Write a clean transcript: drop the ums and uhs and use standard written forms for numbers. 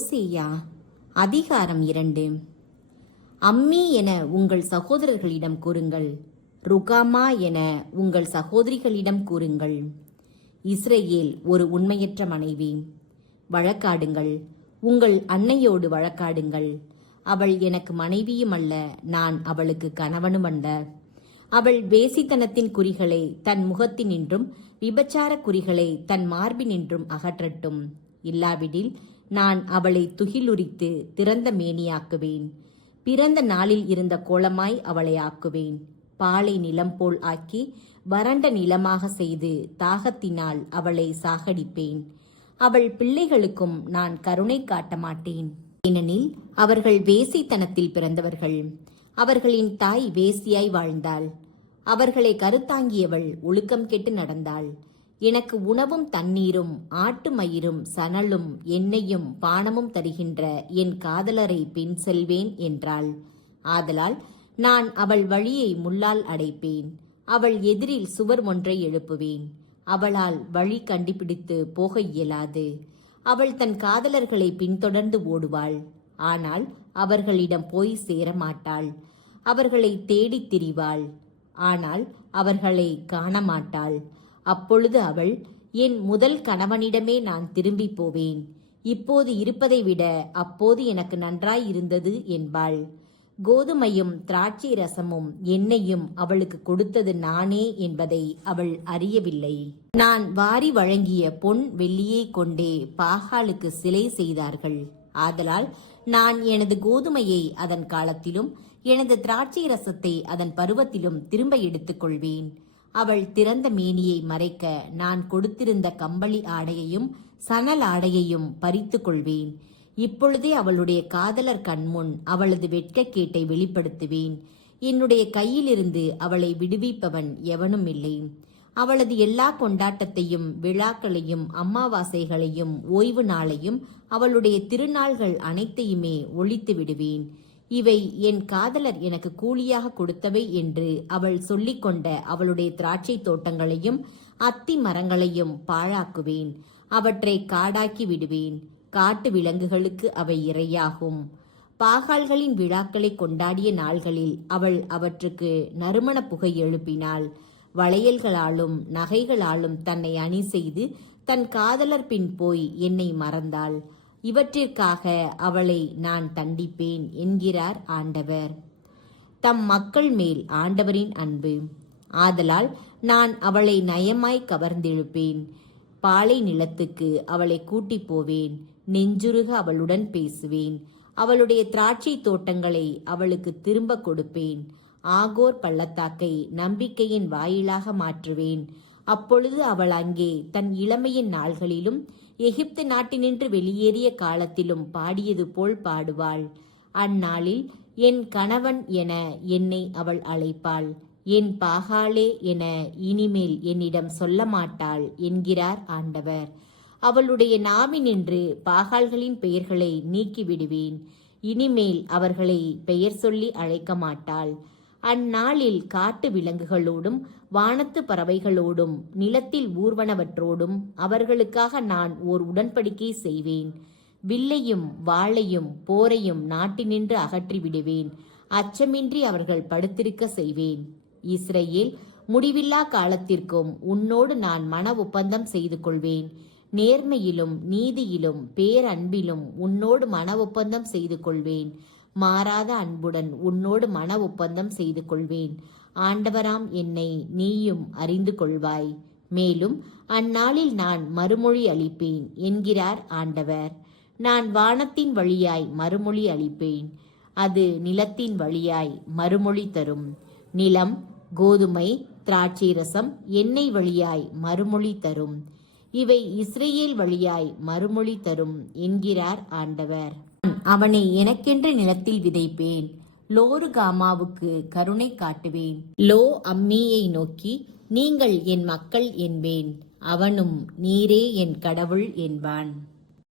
ஓசேயா அதிகாரம் 2. அம்மி என உங்கள் சகோதரர்களிடம் கூறுங்கள், ருகாமா என உங்கள் சகோதரிகளிடம் கூறுங்கள். இஸ்ரவேல் ஒரு உண்மையற்ற மனைவி. வழக்காடுங்கள், உங்கள் அன்னையோடு வழக்காடுங்கள். அவள் எனக்கு மனைவியும் அல்ல, நான் அவளுக்கு கணவனும் அல்ல. அவள் வேசித்தனத்தின் குறிகளை தன் முகத்தினின்றும் விபச்சார குறிகளை தன் மார்பினின்றும் அகற்றட்டும். இல்லாவிடில் நான் அவளை துகிலுரித்து திறந்த மேனியாக்குவேன். பிறந்த நாளில் இருந்த கோலமாய் அவளை ஆக்குவேன். பாலை நிலம் போல் ஆக்கி வறண்ட நிலமாக செய்து தாகத்தினால் அவளை சாகடிப்பேன். அவள் பிள்ளைகளுக்கும் நான் கருணை காட்ட மாட்டேன். ஏனெனில் அவர்கள் வேசித்தனத்தில் பிறந்தவர்கள். அவர்களின் தாய் வேசியாய் வாழ்ந்தாள். அவர்களை கருத்தாங்கியவள் ஒழுக்கம் கெட்டு நடந்தாள். எனக்கு உணவும் தண்ணீரும் ஆட்டு மயிரும் சணலும் எண்ணெயும் பானமும் தருகின்ற என் காதலரை பின் செல்வேன் என்றாள். ஆதலால் நான் அவள் வழியை முள்ளால் அடைப்பேன். அவள் எதிரில் சுவர் ஒன்றை எழுப்புவேன். அவளால் வழி கண்டுபிடித்து போக இயலாது. அவள் தன் காதலர்களை பின்தொடர்ந்து ஓடுவாள். ஆனால் அவர்களிடம் போய் சேரமாட்டாள். அவர்களை தேடித் திரிவாள். ஆனால் அவர்களை காணமாட்டாள். அப்பொழுது அவள், என் முதல் கணவனிடமே நான் திரும்பி போவேன். இப்போது இருப்பதை விட அப்போது எனக்கு நன்றாய் இருந்தது என்பாள். கோதுமையும் திராட்சை ரசமும் எண்ணெயும் அவளுக்கு கொடுத்தது நானே என்பதை அவள் அறியவில்லை. நான் வாரி வழங்கிய பொன் வெள்ளியை கொண்டே பாகாலுக்கு சிலை செய்தார்கள். ஆதலால் நான் எனது கோதுமையை அதன் காலத்திலும் எனது திராட்சை ரசத்தை அதன் பருவத்திலும் திரும்ப எடுத்துக்கொள்வேன். அவள் திறந்த மேனியை மறைக்க நான் கொடுத்திருந்த கம்பளி ஆடையையும் சணல் ஆடையையும் பறித்து கொள்வேன். இப்பொழுதே அவளுடைய காதலர் கண்முன் அவளது வெட்கக்கேட்டை வெளிப்படுத்துவேன். என்னுடைய கையிலிருந்து அவளை விடுவிப்பவன் எவனும் இல்லை. அவளது எல்லா கொண்டாட்டத்தையும் விழாக்களையும் அமாவாசைகளையும் ஓய்வு நாளையும் அவளுடைய திருநாள்கள் அனைத்தையுமே ஒழித்து விடுவேன். இவை என் காதலர் எனக்கு கூலியாக கொடுத்தவை என்று அவள் சொல்லிக்கொண்ட அவளுடைய திராட்சை தோட்டங்களையும் அத்தி மரங்களையும் பாழாக்குவேன். அவற்றை காடாக்கி விடுவேன். காட்டு விலங்குகளுக்கு அவை இரையாகும். பாகால்களின் விழாக்களை கொண்டாடிய நாள்களில் அவள் அவற்றுக்கு நறுமண புகை எழுப்பினாள். வளையல்களாலும் நகைகளாலும் தன்னை அணி செய்து தன் காதலர் பின் போய் என்னை மறந்தாள். இவற்றிற்காக அவளை நான் தண்டிப்பேன் என்கிறார் ஆண்டவர். தம் மக்கள் மேல் ஆண்டவரின் அன்பு. ஆதலால் நான் அவளை நயமாய் கவர்ந்தெழுப்பேன். பாலை நிலத்துக்கு அவளை கூட்டி போவேன். நெஞ்சுருக அவளுடன் பேசுவேன். அவளுடைய திராட்சை தோட்டங்களை அவளுக்கு திரும்ப கொடுப்பேன். ஆகோர் பள்ளத்தாக்கை நம்பிக்கையின் வாயிலாக மாற்றுவேன். அப்பொழுது அவள் அங்கே தன் இளமையின் நாள்களிலும் எகிப்து நாட்டினின்று வெளியேறிய காலத்திலும் பாடியது போல் பாடுவாள். அந்நாளில் என் கணவன் என என்னை அவள் அழைப்பாள். என் பாகாலே என இனிமேல் என்னிடம் சொல்ல மாட்டாள் என்கிறார் ஆண்டவர். அவளுடைய நாவினின்று பாகால்களின் பெயர்களை நீக்கிவிடுவேன். இனிமேல் அவர்களை பெயர் சொல்லி அழைக்க மாட்டாள். அந்நாளில் காட்டு விலங்குகளோடும் வானத்து பறவைகளோடும் நிலத்தில் ஊர்வனவற்றோடும் அவர்களுக்காக நான் ஓர் உடன்படிக்கை செய்வேன். வில்லையும் வாளையும் போரையும் நாட்டினின்று அகற்றிவிடுவேன். அச்சமின்றி அவர்கள் படுத்திருக்க செய்வேன். இஸ்ரவேல், முடிவில்லா காலத்திற்கும் உன்னோடு நான் மன ஒப்பந்தம் செய்து கொள்வேன். நேர்மையிலும் நீதியிலும் பேரன்பிலும் உன்னோடு மன ஒப்பந்தம் செய்து கொள்வேன். மாறாத அன்புடன் உன்னோடு மன ஒப்பந்தம் செய்து கொள்வேன். ஆண்டவராம் என்னை நீயும் அறிந்து கொள்வாய். மேலும் அந்நாளில் நான் மறுமொழி அளிப்பேன் என்கிறார் ஆண்டவர். நான் வானத்தின் வழியாய் மறுமொழி அளிப்பேன். அது நிலத்தின் வழியாய் மறுமொழி தரும். நிலம் கோதுமை திராட்சை ரசம் எண்ணெய் வழியாய் மறுமொழி தரும். இவை இஸ்ரவேல் வழியாய் மறுமொழி தரும் என்கிறார் ஆண்டவர். அவனை எனக்கென்று நிலத்தில் விதைப்பேன். லோருகாமாவுக்கு கருணை காட்டுவேன். லோ அம்மியை நோக்கி, நீங்கள் என் மக்கள் என்பேன். அவனும் நீரே என் கடவுள் என்பான்.